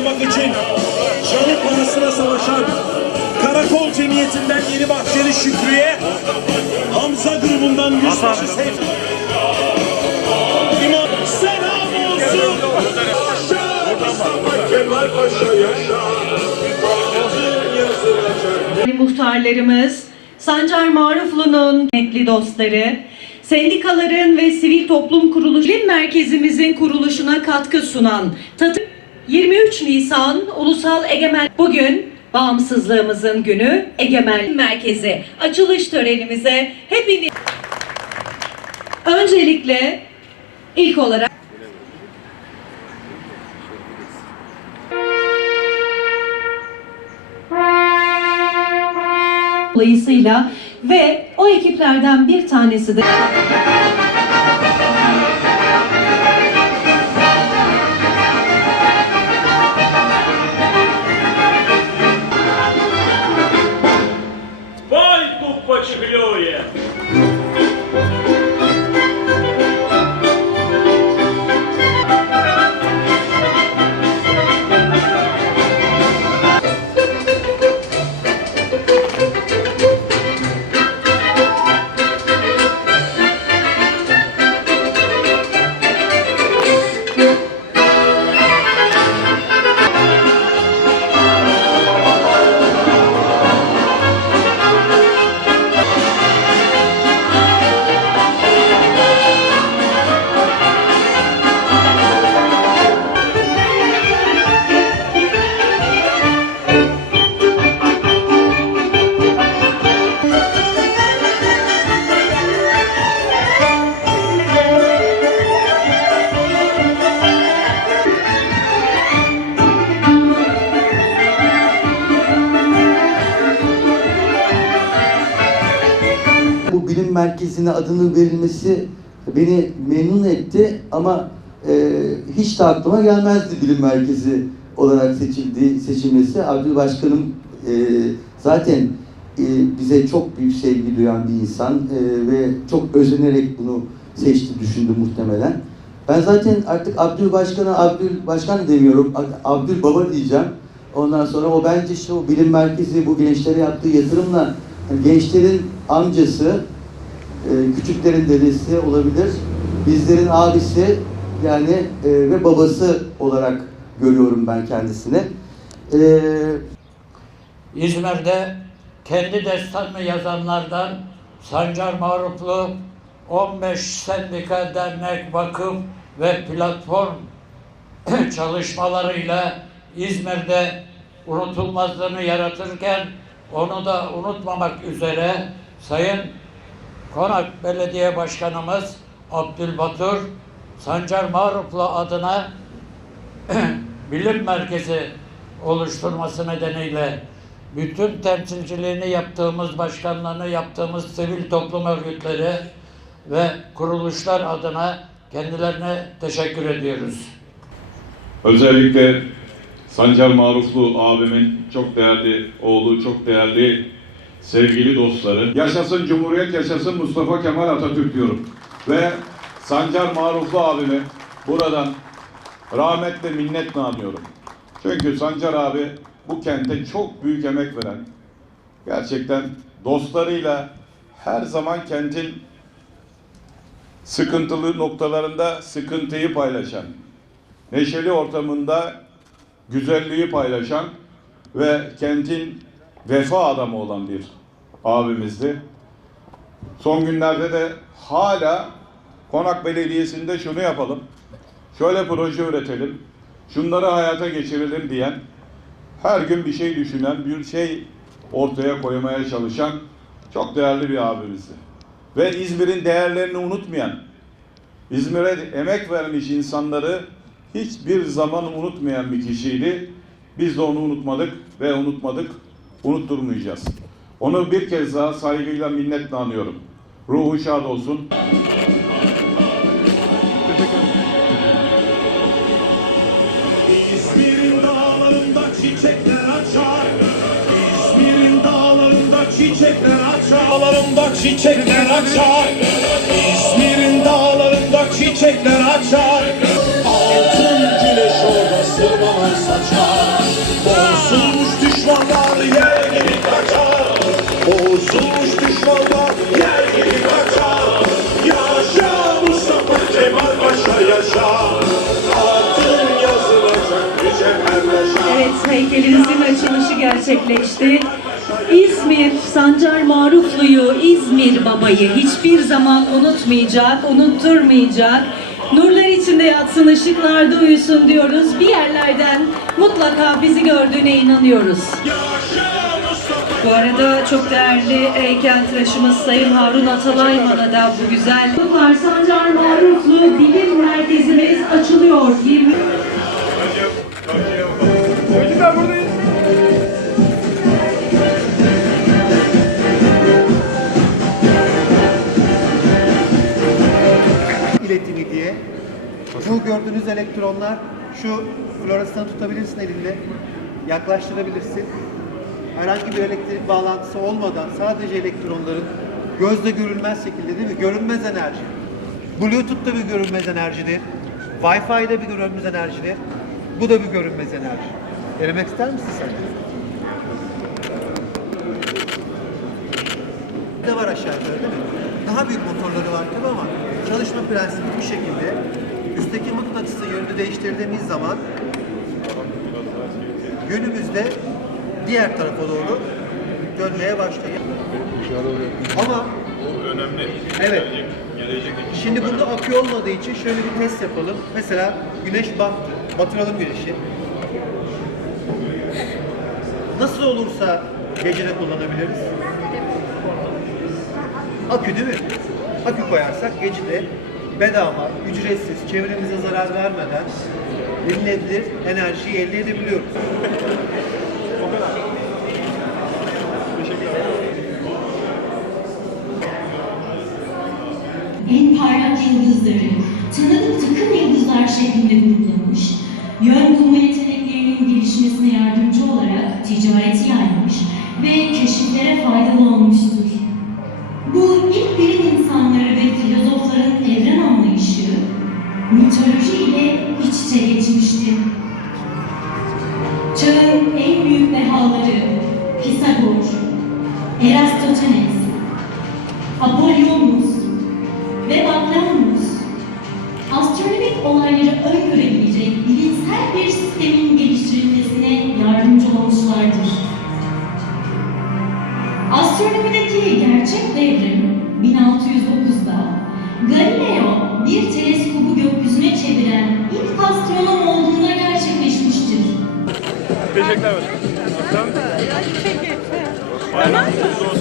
olmak için canı parasına savaşan Karakol Cemiyeti'nden Yeni Bahçeli Şükrü'ye Hamza grubundan Yüzbaşı Seyf İmam selam olsun Mustafa Kemal Paşa yaşa yazılacak muhtarlarımız, Sancar Maruflu'nun emekli dostları, sendikaların ve sivil toplum kuruluşu merkezimizin kuruluşuna katkı sunan Tatı 23 Nisan Ulusal Egemen bugün bağımsızlığımızın günü Egemen Merkezi. Açılış törenimize hepiniz öncelikle ilk olarak dolayısıyla ve o ekiplerden bir tanesi de merkezine adının verilmesi beni memnun etti ama e, hiç de aklıma gelmezdi bilim merkezi olarak seçildiği seçilmesi. Abdül Başkanım e, zaten e, bize çok büyük sevgi duyan bir insan e, ve çok özenerek bunu seçti, düşündü muhtemelen. Ben zaten artık Abdül Başkan'a Abdül Başkan demiyorum, Abdül Baba diyeceğim. Ondan sonra o bence işte o bilim merkezi bu gençlere yaptığı yatırımla yani gençlerin amcası, e, küçüklerin dedesi olabilir, bizlerin abisi yani e, ve babası olarak görüyorum ben kendisini. E, İzmir'de kendi destanını yazanlardan Sancar Maruflu 15 sendika, dernek, vakıf ve platform çalışmalarıyla İzmir'de unutulmazlığını yaratırken onu da unutmamak üzere Sayın Konak Belediye Başkanımız Abdülbatur Sancar Maruflu adına bilim merkezi oluşturması nedeniyle bütün temsilciliğini yaptığımız, başkanlığını yaptığımız sivil toplum örgütleri ve kuruluşlar adına kendilerine teşekkür ediyoruz. Özellikle Sancar Maruflu abimin çok değerli oğlu, çok değerli sevgili dostları. Yaşasın Cumhuriyet, yaşasın Mustafa Kemal Atatürk diyorum. Ve Sancar Maruflu abimi buradan rahmetle minnetle anıyorum. Çünkü Sancar abi bu kente çok büyük emek veren, gerçekten dostlarıyla her zaman kentin sıkıntılı noktalarında sıkıntıyı paylaşan, neşeli ortamında güzelliği paylaşan ve kentin vefa adamı olan bir abimizdi. Son günlerde de hala Konak Belediyesi'nde şunu yapalım, şöyle proje üretelim, şunları hayata geçirelim diyen, her gün bir şey düşünen, bir şey ortaya koymaya çalışan çok değerli bir abimizdi. Ve İzmir'in değerlerini unutmayan, İzmir'e emek vermiş insanları hiçbir zaman unutmayan bir kişiydi. Biz de onu unutmadık ve unutmadık, unutturmayacağız. Onu bir kez daha saygıyla minnetle anıyorum. Ruhu şad olsun. İzmir'in dağlarında çiçekler açar. İzmir'in dağlarında çiçekler açar. Dağlarında çiçekler açar. İzmir'in dağlarında çiçekler açar. Heykelinizin açılışı gerçekleşti. İzmir, Sancar Maruflu'yu, İzmir babayı hiçbir zaman unutmayacak, unutturmayacak. Nurlar içinde yatsın, ışıklarda uyusun diyoruz. Bir yerlerden mutlaka bizi gördüğüne inanıyoruz. Bu arada çok değerli heykeltıraşımız Sayın Harun Atalayman'a da bu güzel... Sancar Maruflu Bilim Merkezimiz açılıyor. 20 iletimi gördüğünüz elektronlar şu floresanı tutabilirsin elinde. Yaklaştırabilirsin. Herhangi bir elektrik bağlantısı olmadan sadece elektronların gözle görülmez şekilde değil mi? Görünmez enerji. Bluetooth da bir görünmez enerjidir. Wi-Fi de bir görünmez enerjidir. Bu da bir görünmez enerji. Denemek ister misin sen? de var aşağı değil mi? Daha büyük motorları var tabii ama çalışma prensibi bu şekilde. Üstteki mıknatısın yönünü değiştirdiğimiz zaman yönümüzde diğer tarafa doğru dönmeye başlıyor. Ama Önemli. Evet. Gelecek. Şimdi bunda akü olmadığı için şöyle bir test yapalım. Mesela güneş battı. Batıralım güneşi. Nasıl olursa gecede kullanabiliriz. Akü değil mi? Akü koyarsak gecede bedava, ücretsiz, çevremize zarar vermeden yenilebilir enerjiyi elde edebiliyoruz. en parlak yıldızları tanıdık takım yıldızlar şeklinde gruplanmış, yön bulma yeteneklerinin gelişmesine yardımcı olarak ticareti yaymış ve keşiflere faydalı olmuştur. Erastotenes, Apollonius ve Baklanus, astronomik olayları öngörebilecek bilimsel bir sistemin geliştirilmesine yardımcı olmuşlardır. Astronomideki gerçek devrim 1609'da Galileo bir teleskobu gökyüzüne çeviren ilk astronom olduğunda gerçekleşmiştir. Teşekkürler başkanım. Tamam.